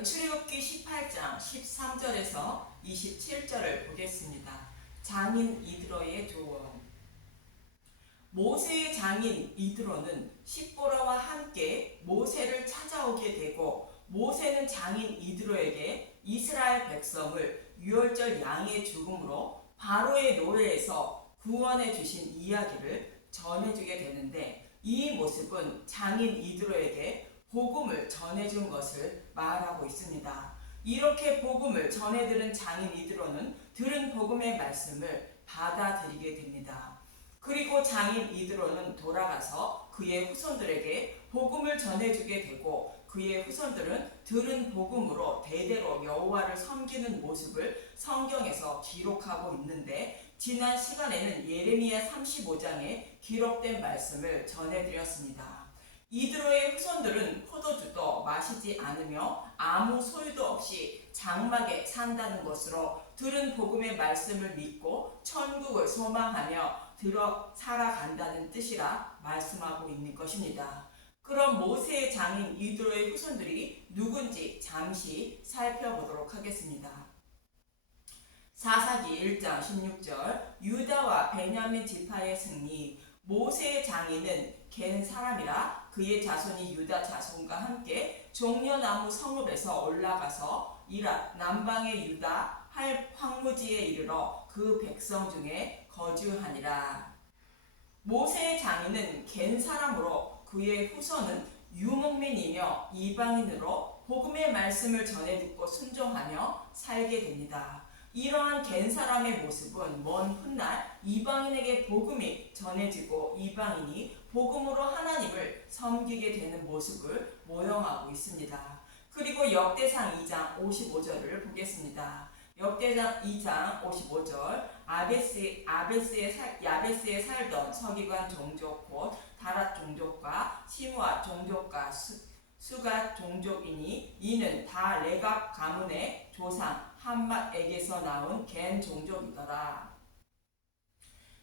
오늘은 출애굽기 18장 13절에서 27절을 보겠습니다. 장인 이드로의 조언. 모세의 장인 이드로는 십보라와 함께 모세를 찾아오게 되고, 모세는 장인 이드로에게 이스라엘 백성을 유월절 양의 죽음으로 바로의 노예에서 구원해 주신 이야기를 전해주게 되는데, 이 모습은 장인 이드로에게 복음을 전해준 것을 말하고 있습니다. 이렇게 복음을 전해들은 장인 이드로는 들은 복음의 말씀을 받아들이게 됩니다. 그리고 장인 이드로는 돌아가서 그의 후손들에게 복음을 전해주게 되고, 그의 후손들은 들은 복음으로 대대로 여호와를 섬기는 모습을 성경에서 기록하고 있는데, 지난 시간에는 예레미야 35장에 기록된 말씀을 전해드렸습니다. 이드로의 후손들은 포도주도 마시지 않으며 아무 소유도 없이 장막에 산다는 것으로 들은 복음의 말씀을 믿고 천국을 소망하며 들어 살아간다는 뜻이라 말씀하고 있는 것입니다. 그럼 모세의 장인 이드로의 후손들이 누군지 잠시 살펴보도록 하겠습니다. 사사기 1장 16절, 유다와 베냐민 지파의 승리. 모세의 장인은 겐 사람이라 그의 자손이 유다 자손과 함께 종려나무 성읍에서 올라가서 이라 남방의 유다 황무지에 이르러 그 백성 중에 거주하니라. 모세의 장인은 겐 사람으로 그의 후손은 유목민이며 이방인으로 복음의 말씀을 전해 듣고 순종하며 살게 됩니다. 이러한 겐 사람의 모습은 먼 훗날 이방인에게 복음이 전해지고 이방인이 복음으로 하나님을 섬기게 되는 모습을 모형하고 있습니다. 그리고 역대상 2장 55절을 보겠습니다. 역대상 2장 55절, 야베스에 살던 서기관 종족 곧 다랏 종족과 시므아 종족과 수갓 종족이니 이는 다 레갑 가문의 조상 함맛에게서 나온 겐 종족이더라.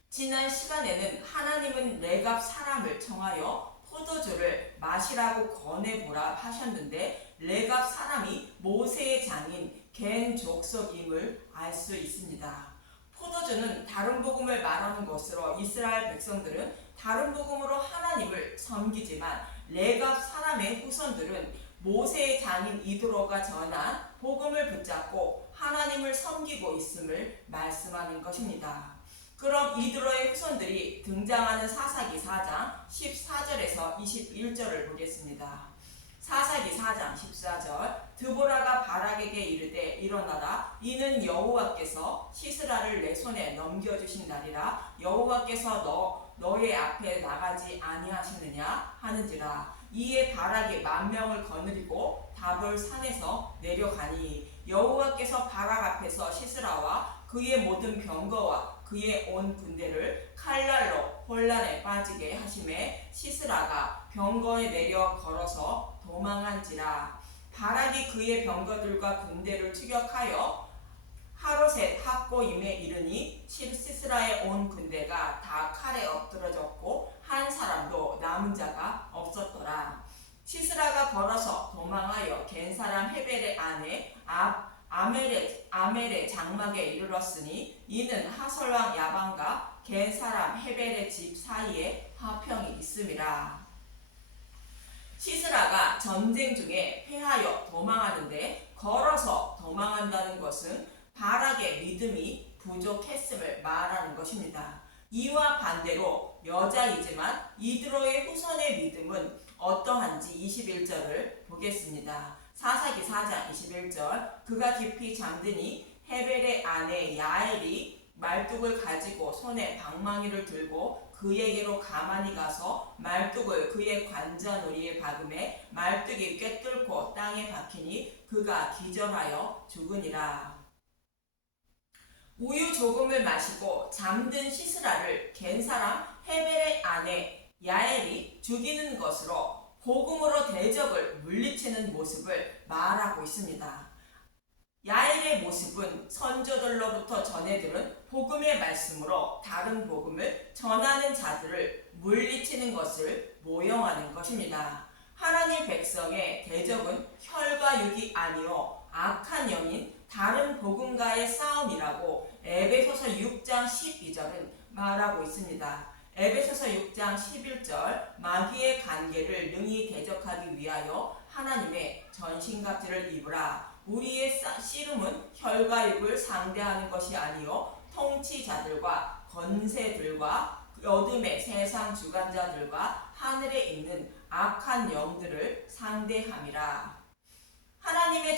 지난 시간에는 하나님은 레갑 사람을 청하여 포도주를 마시라고 권해보라 하셨는데, 레갑 사람이 모세의 장인 겐 족속임을 알 수 있습니다. 포도주는 다른 복음을 말하는 것으로 이스라엘 백성들은 다른 복음으로 하나님을 섬기지만, 레갑 사람의 후손들은 모세의 장인 이드로가 전한 복음을 붙잡고 하나님을 섬기고 있음을 말씀하는 것입니다. 그럼 이드로의 후손들이 등장하는 사사기 4장 14절에서 21절을 보겠습니다. 사사기 4장 14절, 드보라가 바락에게 이르되 일어나라, 이는 여호와께서 시스라를 내 손에 넘겨주신 날이라. 여호와께서 너의 앞에 나가지 아니하시느냐 하는지라. 이에 바락이 10,000명을 거느리고 다볼 산에서 내려가니 여호와께서 바락 앞에서 시스라와 그의 모든 병거와 그의 온 군대를 칼날로 혼란에 빠지게 하심에 시스라가 병거에 내려 걸어서 도망한지라. 바락이 그의 병거들과 군대를 추격하여 하로셋 학고임에 이르니 시스라의 온 군대가 다 칼에 엎드러졌고 한 사람도 남은 자가 없었더라. 시스라가 걸어서 도망하여 겐 사람 헤벨의 아내 아멜의 장막에 이르렀으니 이는 하솔왕 야방과 겐 사람 헤벨의 집 사이에 화평이 있음이라. 시스라가 전쟁 중에 패하여 도망하는데, 걸어서 도망한다는 것은 바락의 믿음이 부족했음을 말하는 것입니다. 이와 반대로 여자이지만 이드로의 후손의 믿음은 어떠한지 21절을 보겠습니다. 사사기 4장 21절, 그가 깊이 잠드니 헤벨의 아내 야엘이 말뚝을 가지고 손에 방망이를 들고 그에게로 가만히 가서 말뚝을 그의 관자놀이에 박음에 말뚝이 꿰뚫고 땅에 박히니 그가 기절하여 죽으니라. 우유 조금을 마시고 잠든 시스라를 겐 사람 헤벨의 아내 야엘이 죽이는 것으로 복음으로 대적을 물리치는 모습을 말하고 있습니다. 야엘의 모습은 선조들로부터 전해들은 복음의 말씀으로 다른 복음을 전하는 자들을 물리치는 것을 모형하는 것입니다. 하나님 백성의 대적은 혈과 육이 아니요 악한 영인 다른 복음과의 싸움이라고 에베소서 6장 12절은 말하고 있습니다. 에베소서 6장 11절 마귀의 관계를 능히 대적하기 위하여 하나님의 전신갑주를 입으라. 우리의 씨름은 혈과 육을 상대하는 것이 아니요 통치자들과 권세들과 어둠의 세상 주관자들과 하늘에 있는 악한 영들을 상대함이라. 하나님의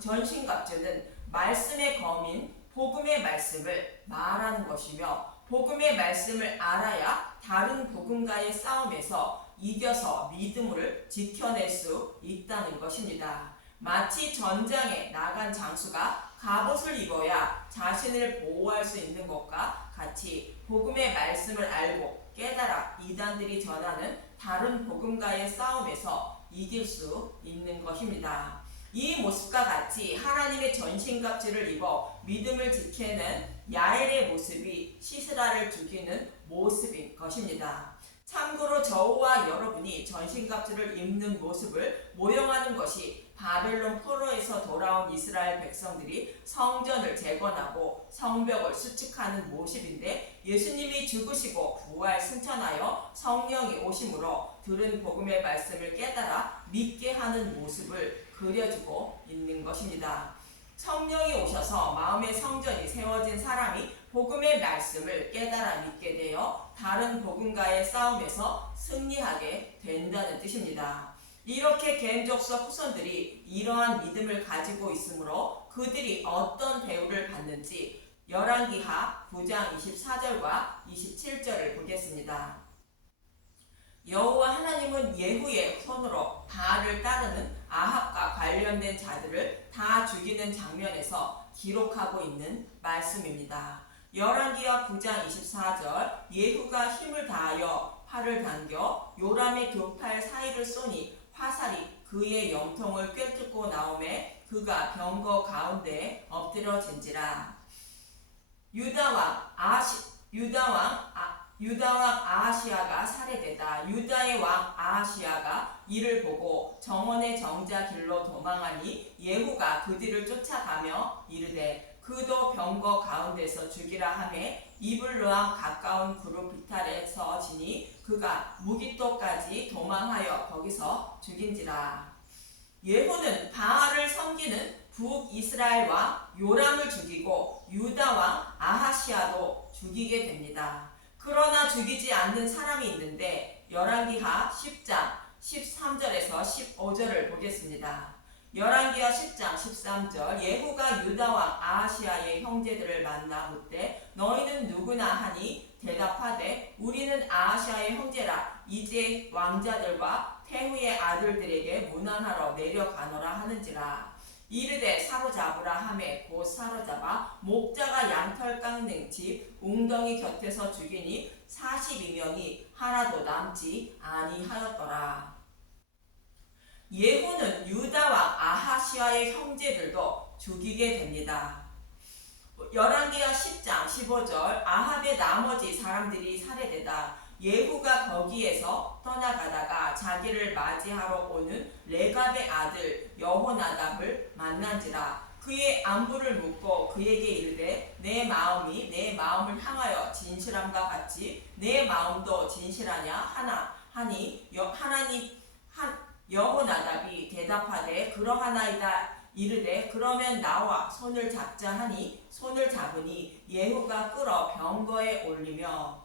전신갑주는 말씀의 검인 복음의 말씀을 말하는 것이며 복음의 말씀을 알아야 다른 복음과의 싸움에서 이겨서 믿음을 지켜낼 수 있다는 것입니다. 마치 전장에 나간 장수가 갑옷을 입어야 자신을 보호할 수 있는 것과 같이 복음의 말씀을 알고 깨달아 이단들이 전하는 다른 복음과의 싸움에서 이길 수 있는 것입니다. 이 모습과 같이 하나님의 전신갑주를 입어 믿음을 지키는 야엘의 모습이 시스라를 죽이는 모습인 것입니다. 참고로 저와 여러분이 전신갑주를 입는 모습을 모형하는 것이 바벨론 포로에서 돌아온 이스라엘 백성들이 성전을 재건하고 성벽을 수축하는 모습인데, 예수님이 죽으시고 부활 승천하여 성령이 오심으로 들은 복음의 말씀을 깨달아 믿게 하는 모습을 그려주고 있는 것입니다. 성령이 오셔서 마음의 성전이 세워진 사람이 복음의 말씀을 깨달아 믿게 되어 다른 복음과의 싸움에서 승리하게 된다는 뜻입니다. 이렇게 겐족속 후손들이 이러한 믿음을 가지고 있으므로 그들이 어떤 대우를 받는지 열왕기하 9장 24절과 27절을 보겠습니다. 여호와 하나님은 예후의 손으로 바알을 따르는 아합과 관련된 자들을 다 죽이는 장면에서 기록하고 있는 말씀입니다. 열왕기하 9장 24절 예후가 힘을 다하여 팔을 당겨 요람의 두 팔 사이를 쏘니 화살이 그의 염통을 꿰뚫고 나오매 그가 병거 가운데에 엎드러진지라. 유다왕 아하시아가 살해되다. 유다의 왕 아하시아가 이를 보고 정원의 정자 길로 도망하니 예후가 그들을 쫓아가며 이르되 그도 병거 가운데서 죽이라 하매 이블루암 가까운 그룹 비탈에서 지니 그가 무기토까지 도망하여 거기서 죽인지라. 예후는 바알을 섬기는 북이스라엘 왕 요람을 죽이고 유다 왕 아하시아도 죽이게 됩니다. 그러나 죽이지 않는 사람이 있는데 열왕기하 10장 13절에서 15절을 보겠습니다. 열왕기하 10장 13절 예후가 유다 왕 아하시아의 형제들을 만나 묻되 너희는 누구나 하니 대답하되 우리는 아하시아의 형제라. 이제 왕자들과 태후의 아들들에게 문안하러 내려가노라 하는지라. 이르되 사로잡으라 하매 곧 사로잡아 목자가 양털 깎는 집 웅덩이 곁에서 죽이니 42명이 하나도 남지 아니하였더라. 예후는 유다와 아하시아의 형제들도 죽이게 됩니다. 열왕기하 10장 15절 아합의 나머지 사람들이 살해되다. 예후가 거기에서 떠나가다가 자기를 맞이하러 오는 레갑의 아들 여호나답을 만난지라. 그의 안부를 묻고 그에게 이르되 내 마음이 내 마음을 향하여 진실함과 같이 내 마음도 진실하냐 하니 여호나답이 대답하되 그러하나이다. 이르되 그러면 나와 손을 잡자 하니 손을 잡으니 예후가 끌어 병거에 올리며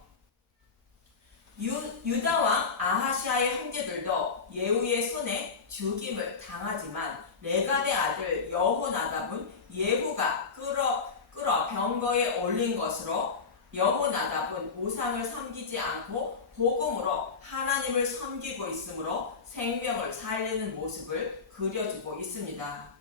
유다왕 아하시아의 형제들도 예후의 손에 죽임을 당하지만 레갑의 아들 여호나답은 예후가 끌어 병거에 올린 것으로 여호나답은 우상을 섬기지 않고 복음으로 하나님을 섬기고 있으므로 생명을 살리는 모습을 그려주고 있습니다.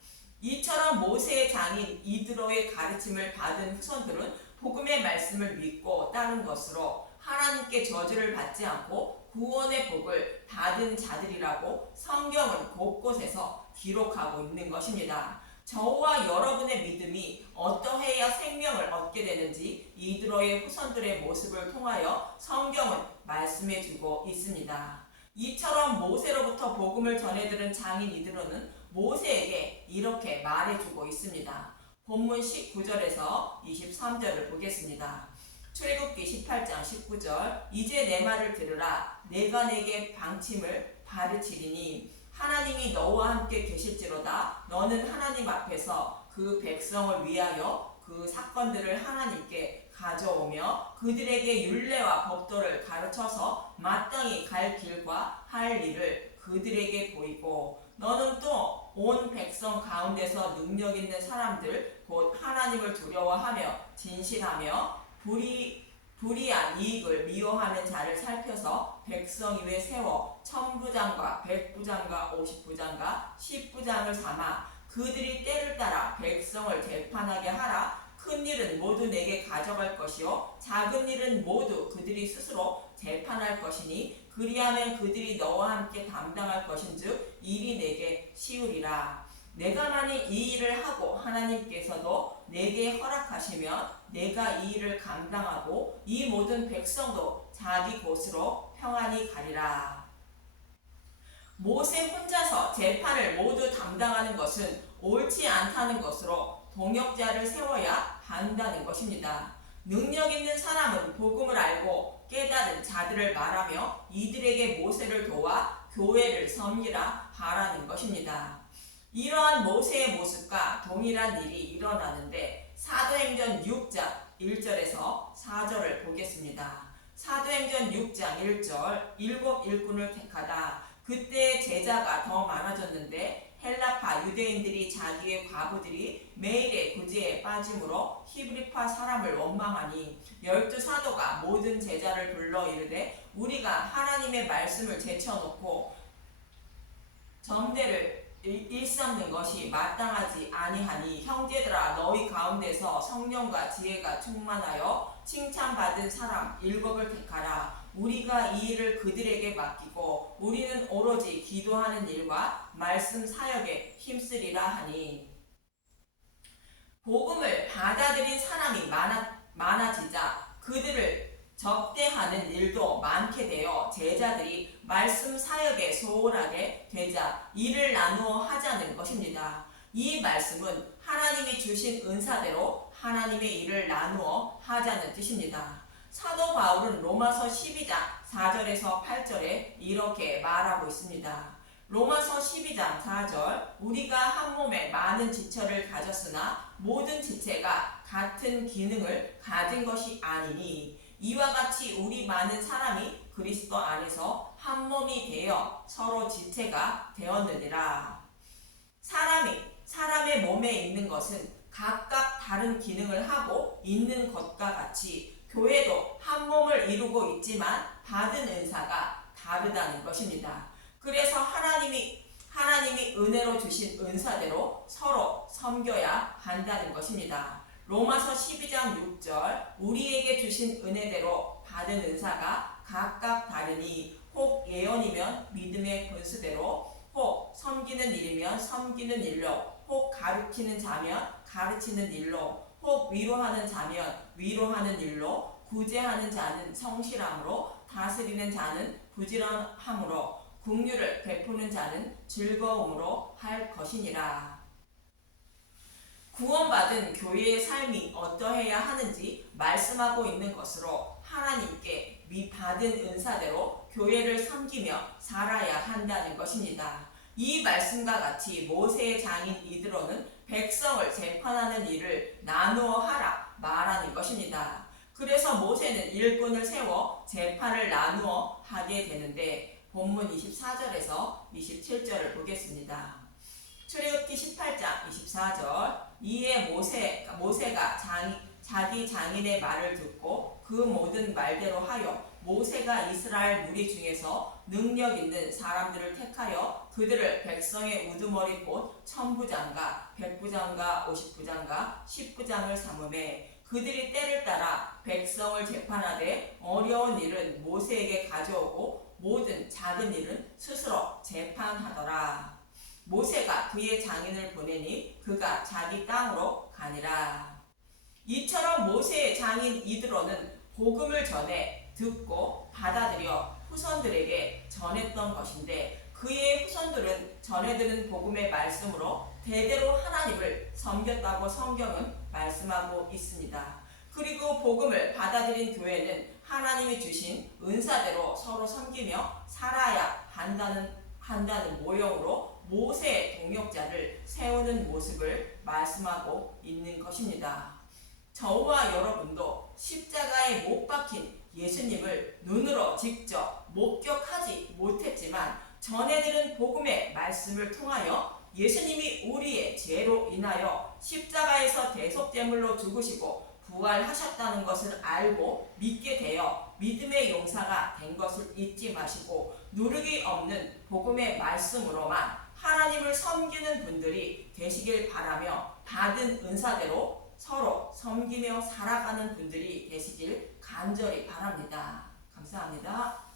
이처럼 모세의 장인 이드로의 가르침을 받은 후손들은 복음의 말씀을 믿고 따른 것으로 하나님께 저주를 받지 않고 구원의 복을 받은 자들이라고 성경은 곳곳에서 기록하고 있는 것입니다. 저와 여러분의 믿음이 어떠해야 생명을 얻게 되는지 이드로의 후손들의 모습을 통하여 성경은 말씀해주고 있습니다. 이처럼 모세로부터 복음을 전해들은 장인 이드로는 모세에게 이렇게 말해주고 있습니다. 본문 19절에서 23절을 보겠습니다. 출애굽기 18장 19절 이제 내 말을 들으라. 내가 내게 방침을 가르치리니 하나님이 너와 함께 계실지로다. 너는 하나님 앞에서 그 백성을 위하여 그 사건들을 하나님께 가져오며 그들에게 율례와 법도를 가르쳐서 마땅히 갈 길과 할 일을 그들에게 보이고 너는 또 온 백성 가운데서 능력 있는 사람들 곧 하나님을 두려워하며 진실하며 불의한 이익을 미워하는 자를 살펴서 백성 위에 세워 천부장과 백부장과 50부장과 10부장을 삼아 그들이 때를 따라 백성을 재판하게 하라. 큰 일은 모두 내게 가져갈 것이요 작은 일은 모두 그들이 스스로 재판할 것이니 그리하면 그들이 너와 함께 담당할 것인즉 일이 내게 쉬우리라. 내가 만일 이 일을 하고 하나님께서도 내게 허락하시면 내가 이 일을 감당하고 이 모든 백성도 자기 곳으로 평안히 가리라. 모세 혼자서 재판을 모두 담당하는 것은 옳지 않다는 것으로 동역자를 세워야 한다는 것입니다. 능력 있는 사람은 복음을 알고 깨달은 자들을 말하며 이들에게 모세를 도와 교회를 섬기라 하라는 것입니다. 이러한 모세의 모습과 동일한 일이 일어나는데 사도행전 6장 1절에서 4절을 보겠습니다. 사도행전 6장 1절 일곱 일꾼을 택하다. 그때 제자가 더 많아졌는데 헬라파 유대인들이 자기의 과부들이 매일의 구제에 빠짐으로 히브리파 사람을 원망하니 12사도가 모든 제자를 불러 이르되 우리가 하나님의 말씀을 제쳐놓고 점례를 일삼는 것이 마땅하지 아니하니 형제들아 너희 가운데서 성령과 지혜가 충만하여 칭찬받은 사람 7을 택하라. 우리가 이 일을 그들에게 맡기고 우리는 오로지 기도하는 일과 말씀 사역에 힘쓰리라 하니 복음을 받아들인 사람이 많아지자 그들을 접대하는 일도 많게 되어 제자들이 말씀 사역에 소홀하게 되자 일을 나누어 하자는 것입니다. 이 말씀은 하나님이 주신 은사대로 하나님의 일을 나누어 하자는 뜻입니다. 사도 바울은 로마서 12장 4절에서 8절에 이렇게 말하고 있습니다. 로마서 12장 4절 우리가 한 몸에 많은 지체를 가졌으나 모든 지체가 같은 기능을 가진 것이 아니니 이와 같이 우리 많은 사람이 그리스도 안에서 한 몸이 되어 서로 지체가 되었느니라. 사람의 몸에 있는 것은 각각 다른 기능을 하고 있는 것과 같이 교회도 한 몸을 이루고 있지만 받은 은사가 다르다는 것입니다. 그래서 하나님이 은혜로 주신 은사대로 서로 섬겨야 한다는 것입니다. 로마서 12장 6절 우리에게 주신 은혜대로 받은 은사가 각각 다르니 혹 예언이면 믿음의 분수대로 혹 섬기는 일이면 섬기는 일로 혹 가르치는 자면 가르치는 일로 혹 위로하는 자면 위로하는 일로 구제하는 자는 성실함으로 다스리는 자는 부지런함으로 긍휼을 베푸는 자는 즐거움으로 할 것이니라. 구원받은 교회의 삶이 어떠해야 하는지 말씀하고 있는 것으로 하나님께 받은 은사대로 교회를 섬기며 살아야 한다는 것입니다. 이 말씀과 같이 모세의 장인 이드로는 백성을 재판하는 일을 나누어 하라 말하는 것입니다. 그래서 모세는 일꾼을 세워 재판을 나누어 하게 되는데 본문 24절에서 27절을 보겠습니다. 출애굽기 18장 24절 이에 모세가 자기 장인의 말을 듣고 그 모든 말대로 하여 모세가 이스라엘 무리 중에서 능력 있는 사람들을 택하여 그들을 백성의 우두머리 곧 천부장과 백부장과 50부장과 10부장을 삼음에 그들이 때를 따라 백성을 재판하되 어려운 일은 모세에게 가져오고 모든 작은 일은 스스로 재판하더라. 모세가 그의 장인을 보내니 그가 자기 땅으로 가니라. 이처럼 모세의 장인 이드로는 복음을 전해 듣고 받아들여 후손들에게 전했던 것인데 그의 후손들은 전해들은 복음의 말씀으로 대대로 하나님을 섬겼다고 성경은 말씀하고 있습니다. 그리고 복음을 받아들인 교회는 하나님이 주신 은사대로 서로 섬기며 살아야 한다는 모형으로 모세의 동역자를 세우는 모습을 말씀하고 있는 것입니다. 저와 여러분도 십자가에 못 박힌 예수님을 눈으로 직접 목격하지 못했지만 전해들은 복음의 말씀을 통하여 예수님이 우리의 죄로 인하여 십자가에서 대속제물로 죽으시고 부활하셨다는 것을 알고 믿게 되어 믿음의 용사가 된 것을 잊지 마시고 누르기 없는 복음의 말씀으로만 하나님을 섬기는 분들이 되시길 바라며 받은 은사대로 서로 섬기며 살아가는 분들이 되시길 간절히 바랍니다. 감사합니다.